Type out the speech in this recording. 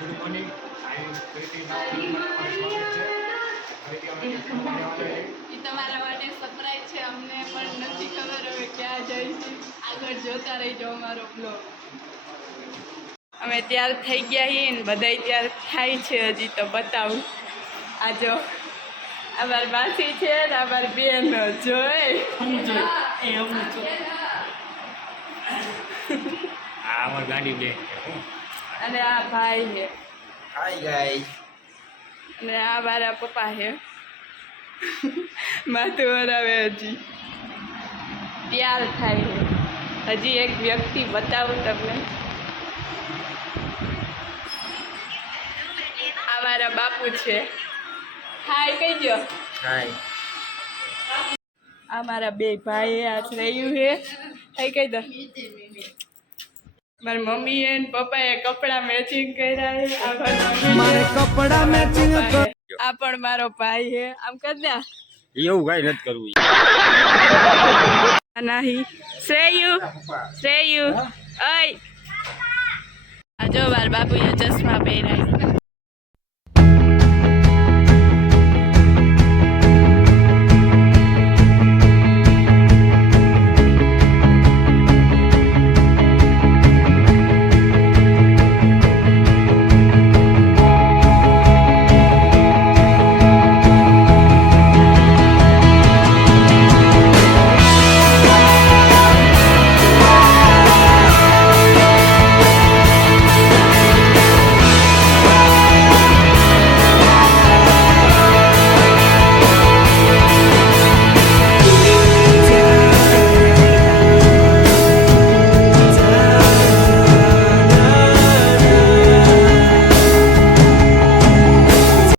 Good morning તમારા માટે surprise છે, અમને પણ નથી ખબર હવે ક્યાં જઈશું. આગળ જોતા રહીજો અમારો બ્લોગ. અમે તૈયાર થઈ ગયા છીએ ને બધાય તૈયાર થાય છે. હજી તો બતાવું. આ જો અમાર માસી છે ને અમાર બેન જોઈ અમાર ગાડી બે અને આ ભાઈ છે. Hi guys. અને આ મારા પપ્પા છે. માથું વરાવે હજી તૈયાર થાય છે. હજી એક વ્યક્તિ બતાવું તમને. આ મારા બાપુ છે. હાય કહી દો. હાય. આ મારા બે ભાઈ આ રહ્યું છે. હાય કહી દો. મારી મમ્મી એ પપ્પાએ કપડા મેચિંગ કર્યા છે. આ મારા કપડા મેચિંગ. આ પણ મારો ભાઈ છે. આમ કર દે. એવું કઈ નથી કરવું. નહીં શ્રેયુ શ્રેયુ. ઓય આ જો મારા બાપુએ ચશ્મા પહેર્યા.